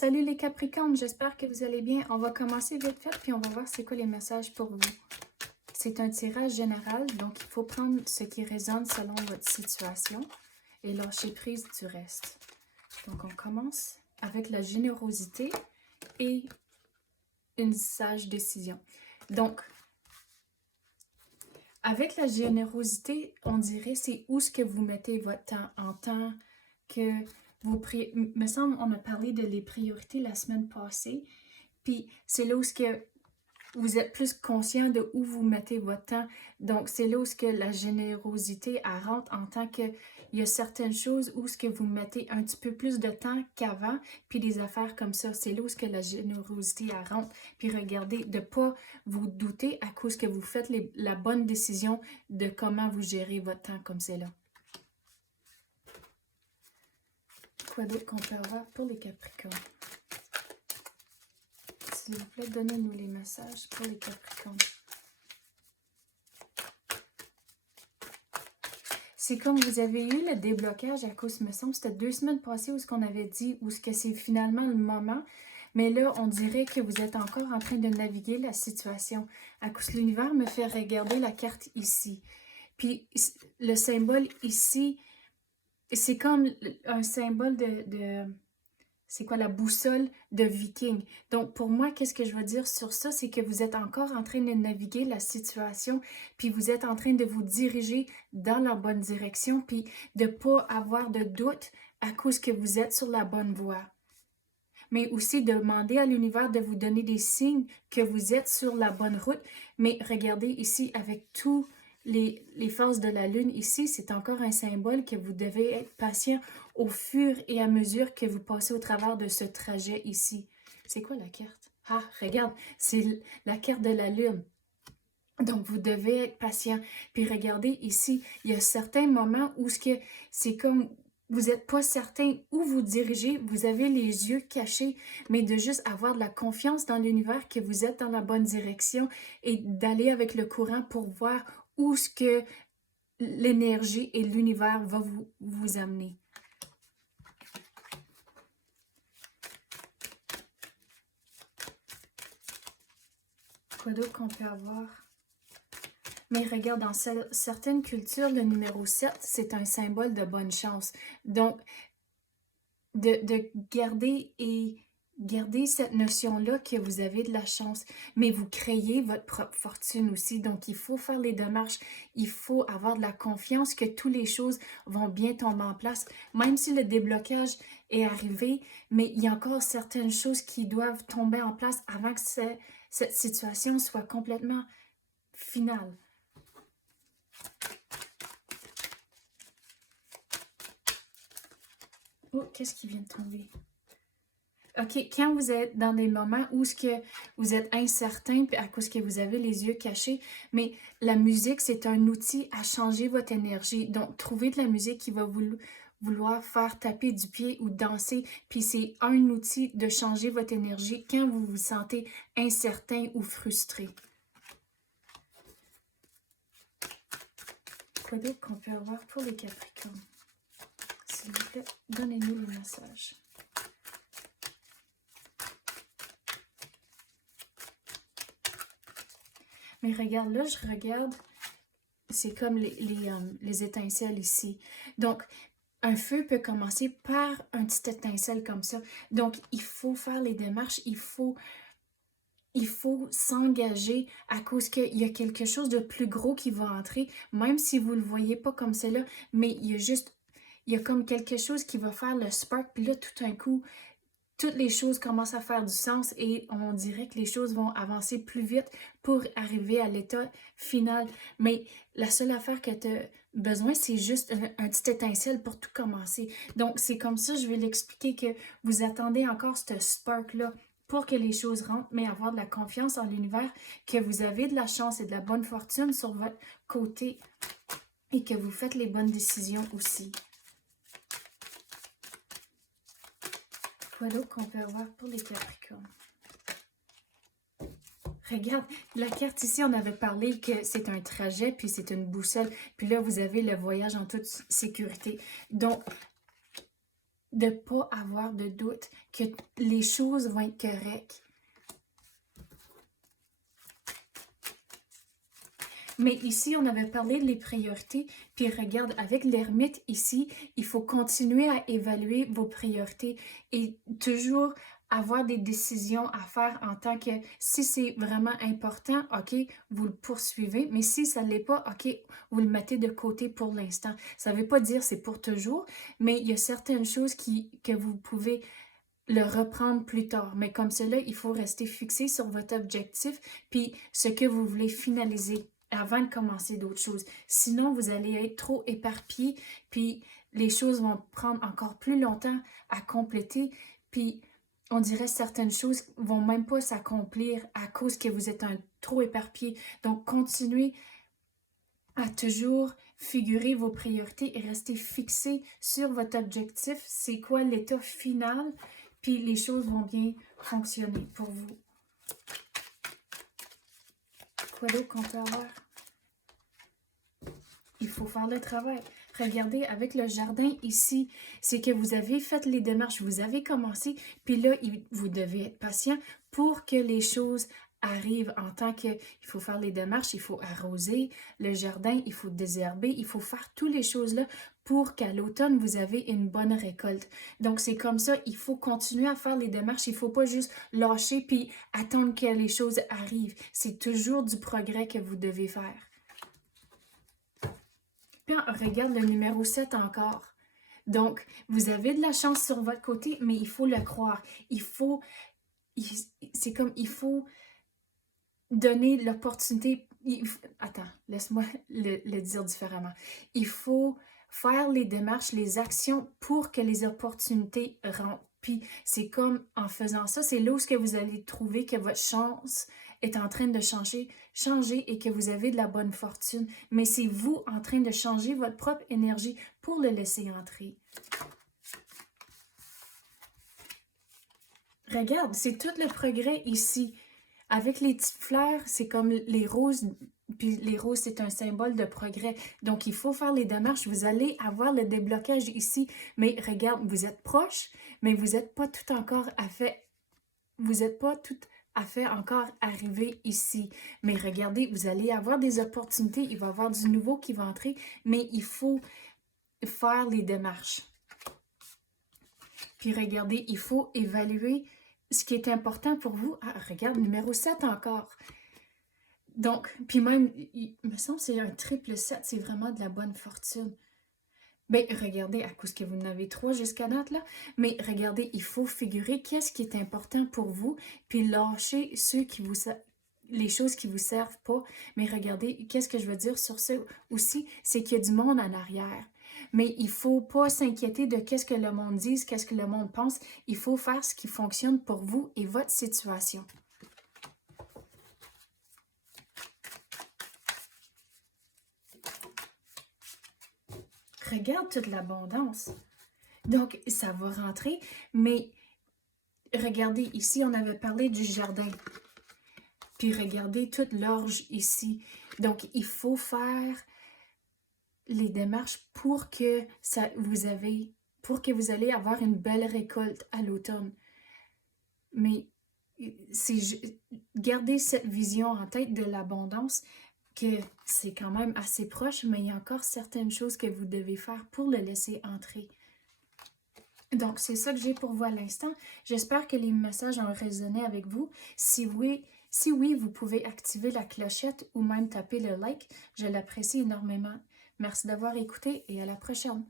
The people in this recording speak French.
Salut les Capricornes, j'espère que vous allez bien. On va commencer vite fait, puis on va voir c'est quoi les messages pour vous. C'est un tirage général, donc il faut prendre ce qui résonne selon votre situation et lâcher prise du reste. Donc on commence avec la générosité et une sage décision. Donc, avec la générosité, on dirait c'est où ce que vous mettez votre temps en tant que vous me semble on a parlé de les priorités la semaine passée. Puis c'est là où ce que vous êtes plus conscient de où vous mettez votre temps. Donc c'est là où ce que la générosité elle rentre en tant que il y a certaines choses où ce que vous mettez un petit peu plus de temps qu'avant, puis des affaires comme ça, c'est là où ce que la générosité elle rentre. Puis regardez, de ne pas vous douter à cause que vous faites la bonne décision de comment vous gérez votre temps comme c'est là. Quoi d'autre qu'on peut avoir pour les Capricornes? S'il vous plaît, donnez-nous les messages pour les Capricornes. C'est comme vous avez eu le déblocage à cause, me semble, c'était 2 semaines passées où ce qu'on avait dit, où ce que c'est finalement le moment. Mais là, on dirait que vous êtes encore en train de naviguer la situation. À cause l'univers me fait regarder la carte ici. Puis le symbole ici, c'est comme un symbole de c'est quoi la boussole de Viking. Donc, pour moi, qu'est-ce que je veux dire sur ça? C'est que vous êtes encore en train de naviguer la situation, puis vous êtes en train de vous diriger dans la bonne direction, puis de ne pas avoir de doute à cause que vous êtes sur la bonne voie. Mais aussi demander à l'univers de vous donner des signes que vous êtes sur la bonne route. Mais regardez ici, avec tous les phases de la lune ici, c'est encore un symbole que vous devez être patient au fur et à mesure que vous passez au travers de ce trajet ici. C'est quoi la carte? Ah, regarde, c'est la carte de la lune. Donc, vous devez être patient. Puis regardez ici, il y a certains moments où c'est comme vous n'êtes pas certain où vous dirigez, vous avez les yeux cachés, mais de juste avoir de la confiance dans l'univers que vous êtes dans la bonne direction et d'aller avec le courant pour voir où ce que l'énergie et l'univers va vous amener. Quoi d'autre qu'on peut avoir? Mais regarde, dans certaines cultures, le numéro 7, c'est un symbole de bonne chance. Donc, de garder cette notion-là que vous avez de la chance, mais vous créez votre propre fortune aussi. Donc, il faut faire les démarches, il faut avoir de la confiance que toutes les choses vont bien tomber en place, même si le déblocage est arrivé, mais il y a encore certaines choses qui doivent tomber en place avant que cette situation soit complètement finale. Oh, qu'est-ce qui vient de tomber? OK, quand vous êtes dans des moments où ce que vous êtes incertain à cause que vous avez les yeux cachés, mais la musique, c'est un outil à changer votre énergie. Donc, trouvez de la musique qui va vouloir faire taper du pied ou danser, puis c'est un outil de changer votre énergie quand vous vous sentez incertain ou frustré. Quoi d'autre qu'on peut avoir pour les Capricornes? S'il vous plaît, donnez-nous le message. Mais regarde, là, je regarde, c'est comme les étincelles ici. Donc, un feu peut commencer par une petite étincelle comme ça. Donc, il faut faire les démarches, il faut s'engager à cause qu'il y a quelque chose de plus gros qui va entrer, même si vous ne le voyez pas comme cela, mais il y a comme quelque chose qui va faire le spark, puis là, tout d'un coup, toutes les choses commencent à faire du sens et on dirait que les choses vont avancer plus vite pour arriver à l'état final. Mais la seule affaire que tu as besoin, c'est juste un petit étincelle pour tout commencer. Donc, c'est comme ça, je vais l'expliquer, que vous attendez encore ce spark-là pour que les choses rentrent, mais avoir de la confiance en l'univers, que vous avez de la chance et de la bonne fortune sur votre côté et que vous faites les bonnes décisions aussi. Quoi d'autre qu'on peut avoir pour les Capricornes? Regarde, la carte ici, on avait parlé que c'est un trajet, puis c'est une boussole. Puis là, vous avez le voyage en toute sécurité. Donc, de ne pas avoir de doute que les choses vont être correctes. Mais ici, on avait parlé des priorités, puis regarde, avec l'ermite ici, il faut continuer à évaluer vos priorités et toujours avoir des décisions à faire en tant que, si c'est vraiment important, OK, vous le poursuivez, mais si ça ne l'est pas, OK, vous le mettez de côté pour l'instant. Ça ne veut pas dire c'est pour toujours, mais il y a certaines choses que vous pouvez le reprendre plus tard. Mais comme cela, il faut rester fixé sur votre objectif, puis ce que vous voulez finaliser avant de commencer d'autres choses. Sinon, vous allez être trop éparpillé, puis les choses vont prendre encore plus longtemps à compléter, puis on dirait certaines choses vont même pas s'accomplir à cause que vous êtes trop éparpillé. Donc, continuez à toujours figurer vos priorités et rester fixé sur votre objectif. C'est quoi l'état final? Puis les choses vont bien fonctionner pour vous. Quoi d'autre qu'on peut avoir? Il faut faire le travail. Regardez, avec le jardin ici, c'est que vous avez fait les démarches, vous avez commencé, puis là, vous devez être patient pour que les choses arrivent en tant que, il faut faire les démarches, il faut arroser le jardin, il faut désherber, il faut faire toutes les choses-là pour qu'à l'automne, vous avez une bonne récolte. Donc, c'est comme ça, il faut continuer à faire les démarches, il ne faut pas juste lâcher puis attendre que les choses arrivent. C'est toujours du progrès que vous devez faire. Puis on regarde le numéro 7 encore. Donc, vous avez de la chance sur votre côté, mais il faut le croire. C'est comme, il faut donner l'opportunité. Attends, laisse-moi le dire différemment. Il faut faire les démarches, les actions pour que les opportunités rentrent. Puis c'est comme en faisant ça, c'est là où que vous allez trouver que votre chance est en train de changer et que vous avez de la bonne fortune. Mais c'est vous en train de changer votre propre énergie pour le laisser entrer. Regarde, c'est tout le progrès ici. Avec les petites fleurs, c'est comme les roses, puis les roses, c'est un symbole de progrès. Donc, il faut faire les démarches. Vous allez avoir le déblocage ici. Mais regarde, vous êtes proche, mais vous n'êtes pas tout encore à fait. Vous n'êtes pas tout à fait encore arrivé ici. Mais regardez, vous allez avoir des opportunités. Il va y avoir du nouveau qui va entrer, mais il faut faire les démarches. Puis regardez, il faut évaluer ce qui est important pour vous. Ah, regarde, numéro 7 encore. Donc, puis même, il me semble que c'est un triple 7, c'est vraiment de la bonne fortune. Bien, regardez, à cause que vous en avez 3 jusqu'à date, là, mais regardez, il faut figurer qu'est-ce qui est important pour vous, puis lâcher les choses qui vous servent pas. Mais regardez, qu'est-ce que je veux dire sur ça aussi, c'est qu'il y a du monde en arrière. Mais il ne faut pas s'inquiéter de qu'est-ce que le monde dit, qu'est-ce que le monde pense. Il faut faire ce qui fonctionne pour vous et votre situation. Regarde toute l'abondance. Donc, ça va rentrer, mais regardez, ici, on avait parlé du jardin. Puis regardez toute l'orge ici. Donc, il faut faire les démarches pour que vous allez avoir une belle récolte à l'automne. Mais gardez cette vision en tête de l'abondance, que c'est quand même assez proche, mais il y a encore certaines choses que vous devez faire pour le laisser entrer. Donc, c'est ça que j'ai pour vous à l'instant. J'espère que les messages ont résonné avec vous. Si oui, vous pouvez activer la clochette ou même taper le like. Je l'apprécie énormément. Merci d'avoir écouté et à la prochaine.